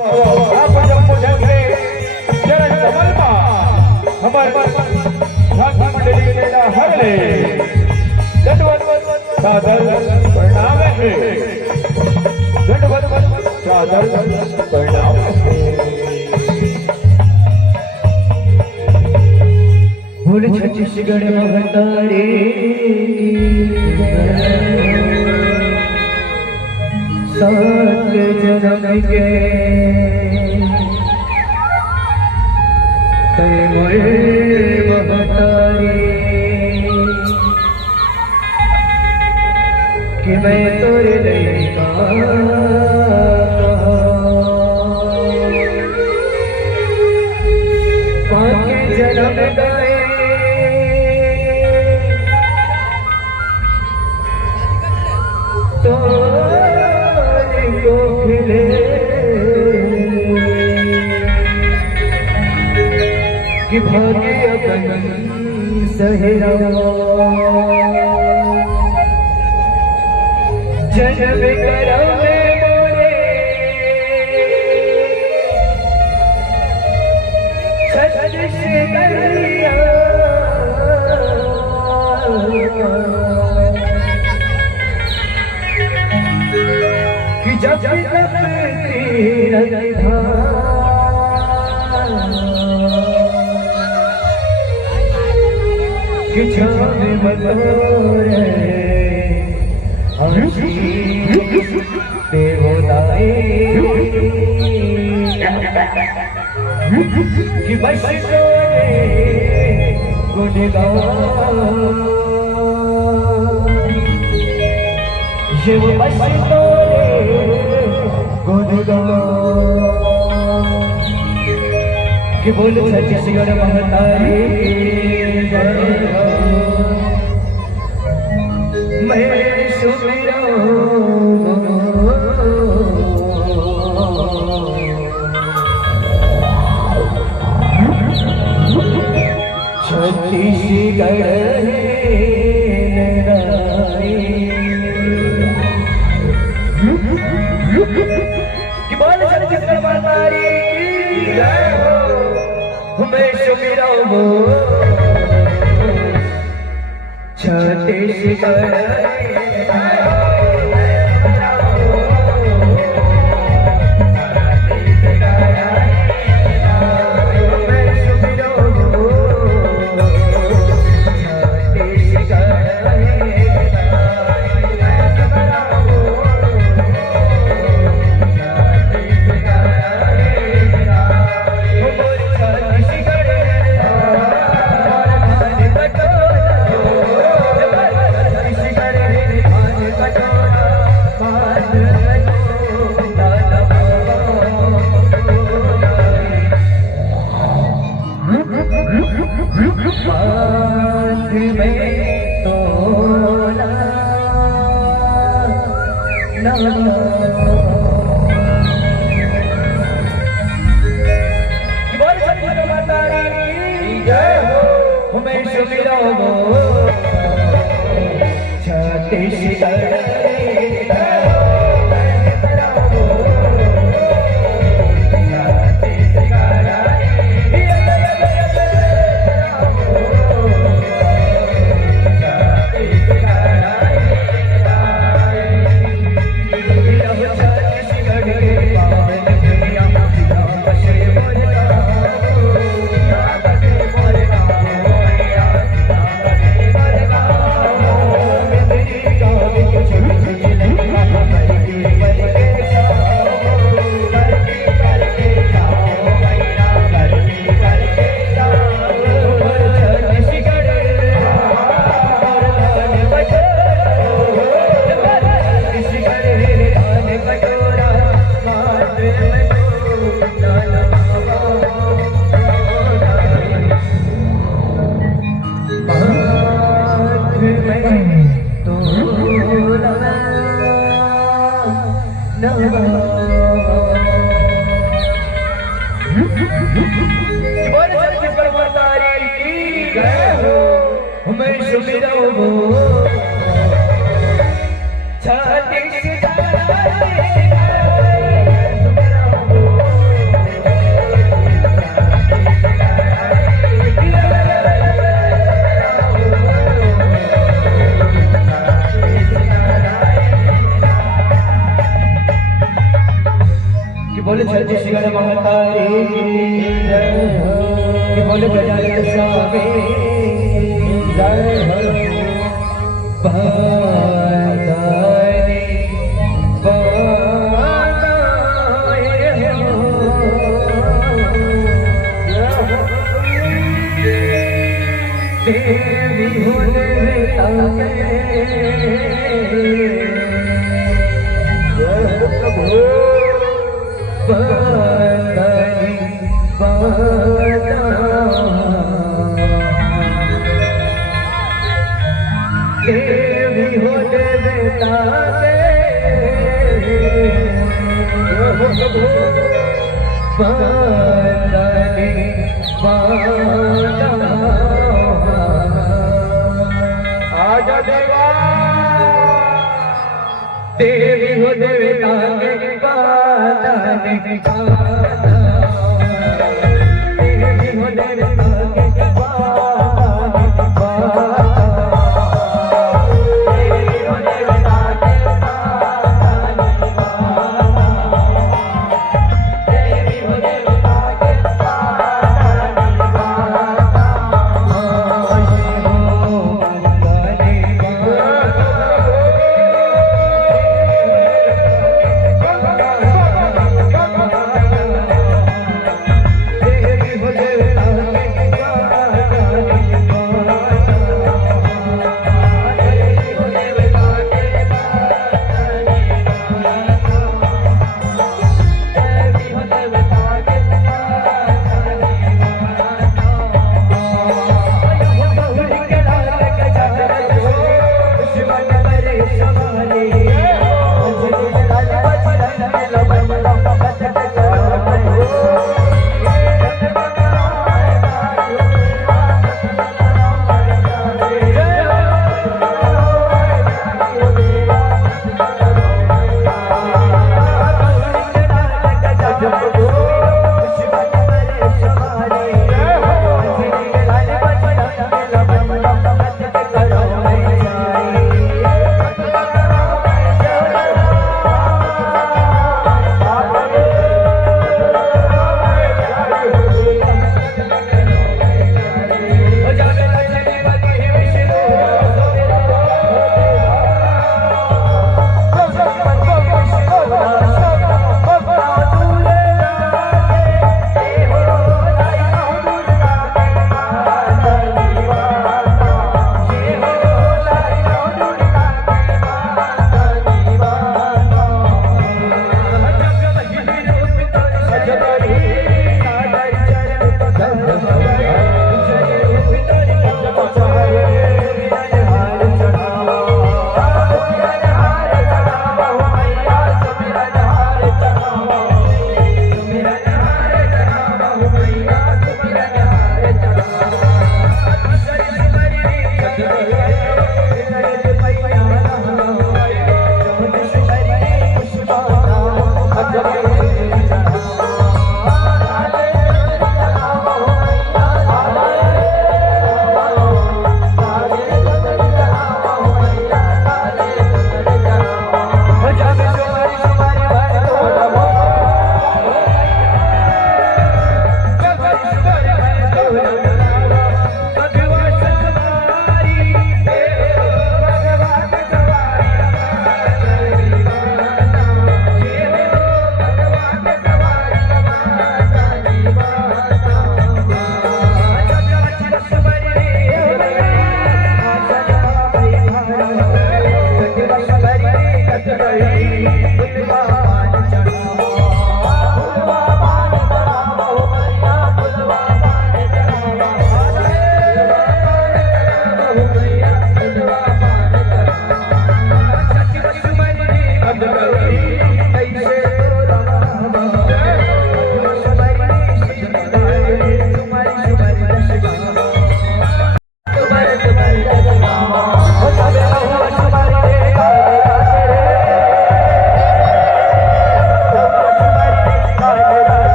आप जब मुझे चरण कमल में हमारे झांकी मंडली के हरले दंडवत सादर प्रणाम है दंडवत सादर प्रणाम बोल छत्तीसगढ़ महतारी सात जन्म के तैमूर महतारी कि मैं तोरे लड़का पाके जन्म गए तो खिले कि भाग्य अपन सहरा जन्म करावे मोरे सच से करिया कि जब तक तेरा कि छावे मतोरे हंसी देवताए कि बस तोरे गुणगान ये वो बस तोरे गुणगान कि बोल छत्तीसगढ़ महतारी मैं सुमिरो छत्तीसगढ़ कि बोल छत्तीसगढ़ महतारी मैं सुमिरो छत्तीसगढ़ छत्तीसगढ़ कि बोले छत्तीसगढ़ महतारी की जय हो, कि बोले गजानन स्वामी जय हो। बादारी बादाए हो, देवी हो देवता के बादारी बादा, देवी हो देवता के बादारी बादा। आजा देवा देवी हो देवता के बादारी बादा, देवी हो देवता के बादारी बादा, देवी हो देवता के बादारी बादा, देवी हो देवता के बादारी बादा। आई हो बादारी बादा,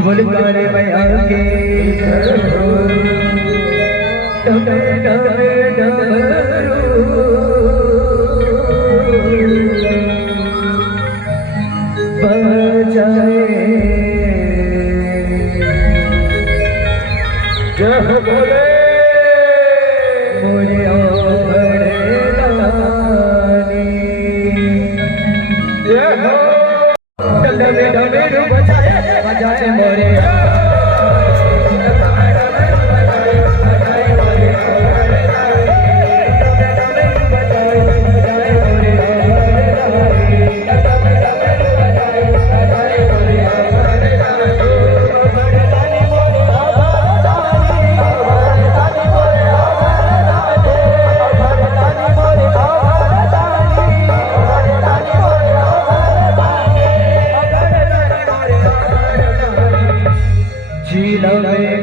कि बोले तारे मैया के डबे डबे डबरू बजाए जय हो भोले मोरे आंगड़े जय हो डबे डबे बजाए बजाए मोरे झील में